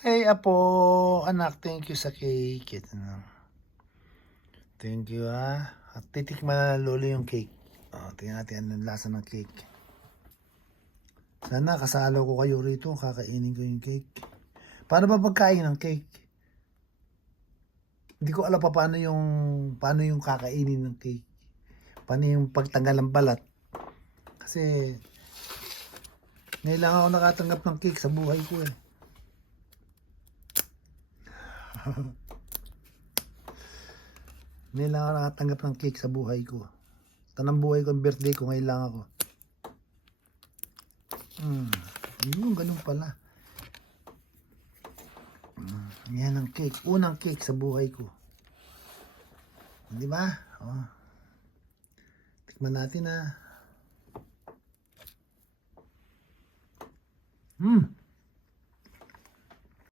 Hey, apo, anak, thank you sa cake. Ito na. Thank you, At titikman na ng lolo yung cake. Tingnan natin anong lasa ng cake. Sana kasalo ko kayo rito, kakainin ko yung cake. Paano ba pagkain ng cake? Hindi ko alam pa paano yung kakainin ng cake. Paano yung pagtanggal ng balat? Kasi ngayon lang ako nakatanggap ng cake sa buhay ko eh. Ngayon lang ako nakatanggap ng cake sa buhay ko. Tanang buhay ko, ang birthday ko, ngayon lang ako. Yun, ganun pala. Yan ang cake. Unang cake sa buhay ko. Di ba? Tikman natin